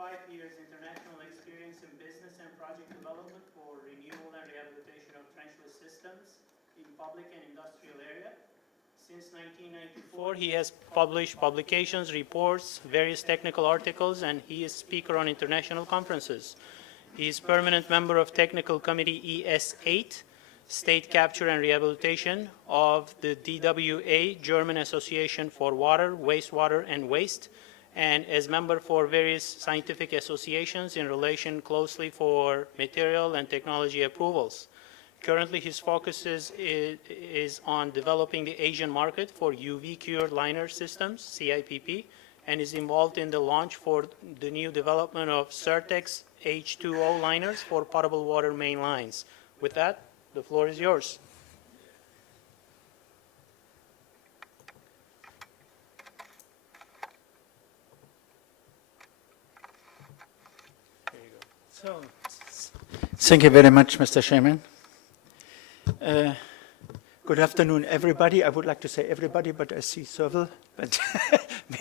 5 years international experience in business and project development for renewal and rehabilitation of trenchless systems in public and industrial area. Since 1994, he has published publications, reports, various technical articles, and he is speaker on international conferences. He is permanent member of Technical Committee ES8, State Capture and Rehabilitation of the DWA, German Association for Water, Wastewater, and Waste, and as member for various scientific associations in relation closely for material and technology approvals. Currently, his focus is on developing the Asian market for UV-cured liner systems, CIPP, and is involved in the launch for the new development of Certex H2O liners for potable water main lines. With that, the floor is yours. There you go. So, thank you very much, Mr. Chairman. Good afternoon, everybody. I would like to say everybody, but I see several, but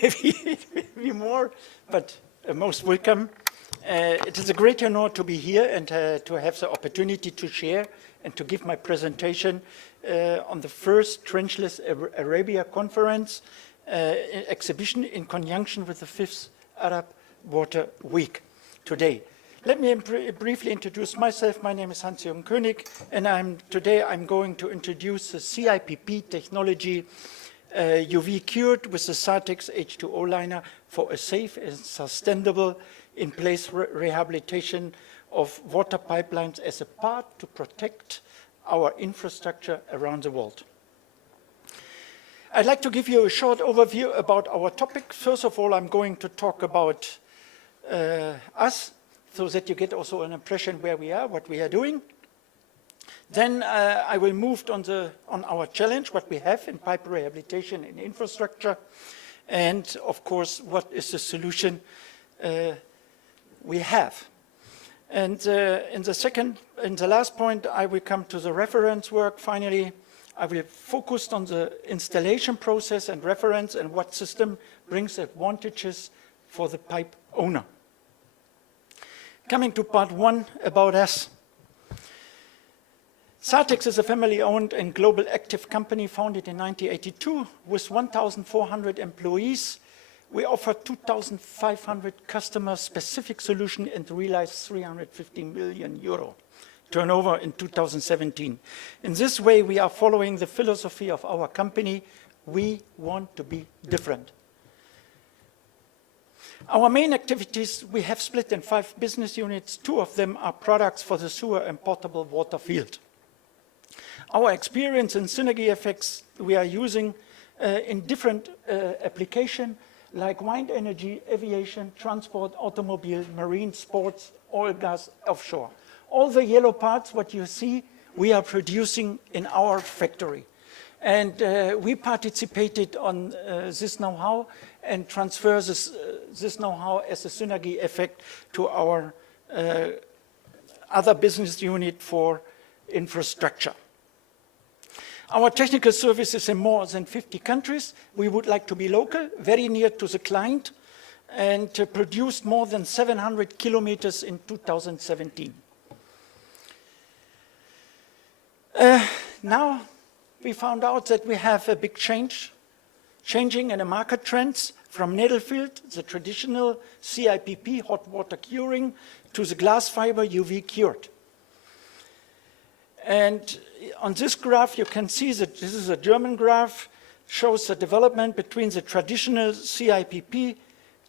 maybe more, but most welcome. It is a great honor to be here and to have the opportunity to share and to give my presentation on the first Trenchless Arabia Conference exhibition in conjunction with the 5th Arab Water Week today. Let me briefly introduce myself. My name is Hans-Jürgen König, and today I'm going to introduce the CIPP technology UV cured with the Certex H2O liner for a safe and sustainable in-place rehabilitation of water pipelines as a part to protect our infrastructure around the world. I'd like to give you a short overview about our topic. First of all, I'm going to talk about us, so that you get also an impression where we are, what we are doing. Then I will move on our challenge, what we have in pipe rehabilitation and infrastructure, and of course, what is the solution we have. And in the last point, I will come to the reference work. Finally, I will focus on the installation process and reference and what system brings advantages for the pipe owner. Coming to part one about us. Certex is a family-owned and global active company founded in 1982 with 1,400 employees. We offer 2,500 customer-specific solutions and realized 350 million euro turnover in 2017. In this way, we are following the philosophy of our company. We want to be different. Our main activities, we have split in 5 business units. 2 of them are products for the sewer and potable water field. Our experience in synergy effects we are using in different applications like wind energy, aviation, transport, automobile, marine, sports, oil, gas, offshore. All the yellow parts, what you see, we are producing in our factory. And we participated on this know-how and transfer this know-how as a synergy effect to our other business unit for infrastructure. Our technical service is in more than 50 countries. We would like to be local, very near to the client, and produced more than 700 kilometers in 2017. Now, we found out that we have a big changing in the market trends from Nadelfield, the traditional CIPP, hot water curing, to the glass fiber UV cured. And on this graph, you can see that this is a German graph, shows the development between the traditional CIPP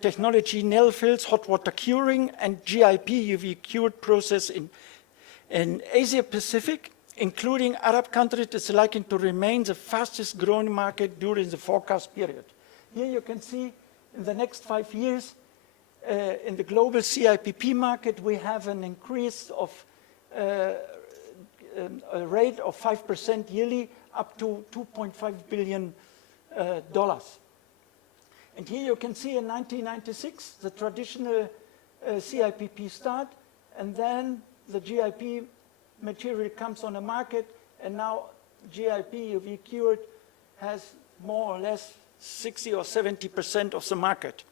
technology, Nadelfield's hot water curing, and GIP UV cured process in Asia Pacific, including Arab countries, is likely to remain the fastest growing market during the forecast period. Here you can see in the next 5 years, in the global CIPP market, we have an increase of a rate of 5% yearly up to $2.5 billion. And here you can see in 1996, the traditional CIPP start, and then the GIP material comes on the market, and now GIP UV cured has more or less 60 or 70% of the market.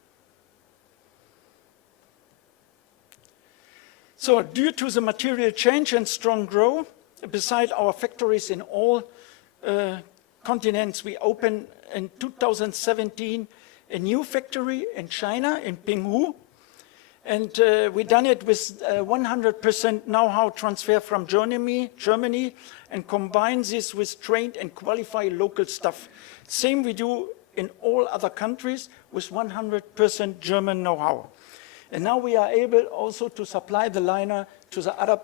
So due to the material change and strong growth, beside our factories in all continents, we opened in 2017 a new factory in China, in Pinghu. And we done it with 100% know-how transfer from Germany, and combine this with trained and qualified local staff. Same we do in all other countries with 100% German know-how. And now we are able also to supply the liner to the Arab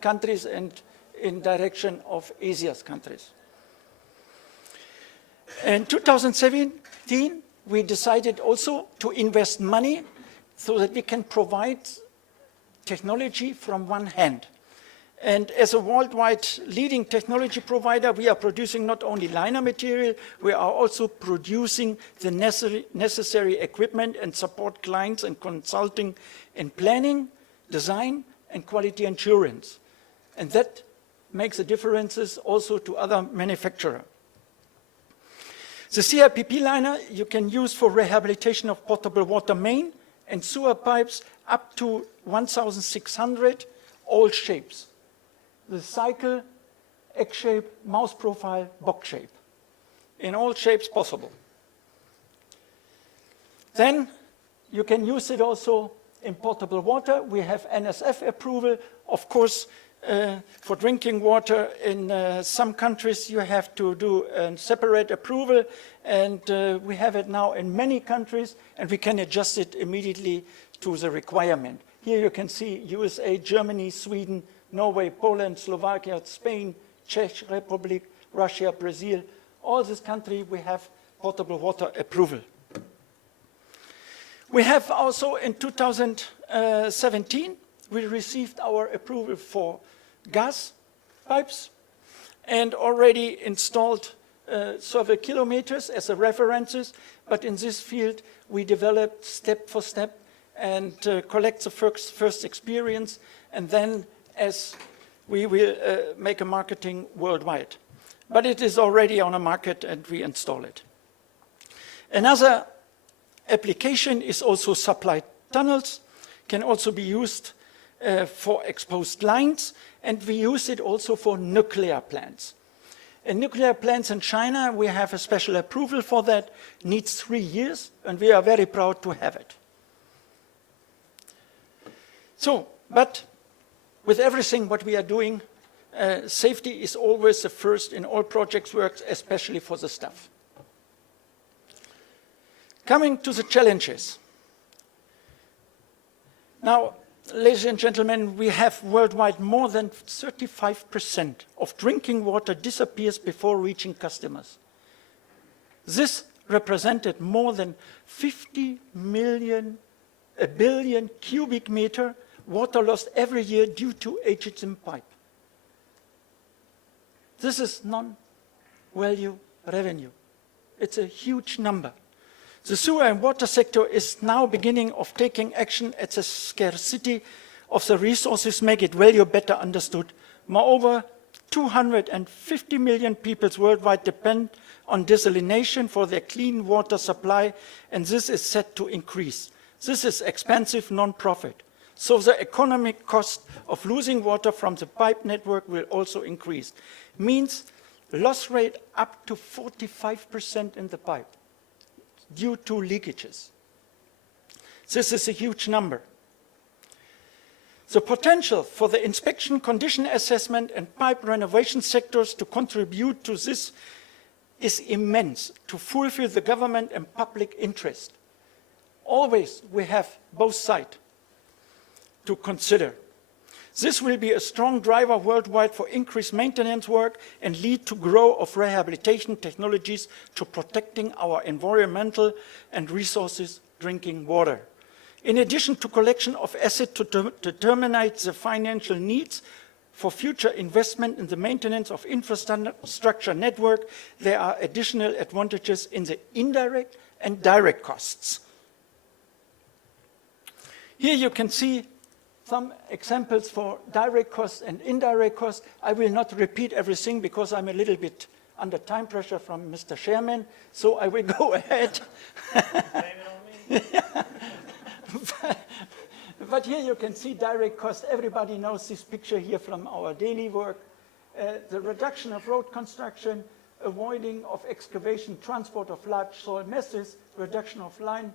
countries and in direction of Asia's countries. In 2017, we decided also to invest money so that we can provide technology from one hand. And as a worldwide leading technology provider, we are producing not only liner material, we are also producing the necessary equipment and support clients and consulting in planning, design, and quality assurance. And that makes a difference also to other manufacturers. The CIPP liner you can use for rehabilitation of potable water main and sewer pipes up to 1,600, all shapes. The cycle, egg shape, mouse profile, box shape, in all shapes possible. Then you can use it also in potable water. We have NSF approval. Of course, for drinking water in some countries you have to do a separate approval, and we have it now in many countries, and we can adjust it immediately to the requirement. Here you can see USA, Germany, Sweden, Norway, Poland, Slovakia, Spain, Czech Republic, Russia, Brazil. All these countries we have potable water approval. We have also in 2017, we received our approval for gas pipes and already installed several kilometers as a references, but in this field we developed step for step and collect the first experience, and then as we will make a marketing worldwide. But it is already on a market and we install it. Another application is also supply tunnels, can also be used for exposed lines, and we use it also for nuclear plants. In nuclear plants in China, we have a special approval for that, needs 3 years, and we are very proud to have it. So, but with everything what we are doing, safety is always the first in all projects works, especially for the staff. Coming to the challenges. Now, ladies and gentlemen, we have worldwide more than 35% of drinking water disappears before reaching customers. This represented more than 50 billion cubic meter water lost every year due to HHM pipe. This is non-value revenue. It's a huge number. The sewer and water sector is now beginning of taking action at the scarcity of the resources, make it value better understood. Moreover, 250 million people worldwide depend on desalination for their clean water supply, and this is set to increase. This is expensive non-profit. So the economic cost of losing water from the pipe network will also increase. Means loss rate up to 45% in the pipe due to leakages. This is a huge number. The potential for the inspection, condition assessment, and pipe renovation sectors to contribute to this is immense to fulfill the government and public interest. Always we have both sides to consider. This will be a strong driver worldwide for increased maintenance work and lead to growth of rehabilitation technologies to protecting our environmental and resources drinking water. In addition to collection of assets to determine the financial needs for future investment in the maintenance of infrastructure network, there are additional advantages in the indirect and direct costs. Here you can see some examples for direct costs and indirect costs. I will not repeat everything because I'm a little bit under time pressure from Mr. Chairman, so I will go ahead. But here you can see direct cost. Everybody knows this picture here from our daily work. The reduction of road construction, avoiding of excavation, transport of large soil masses, reduction of line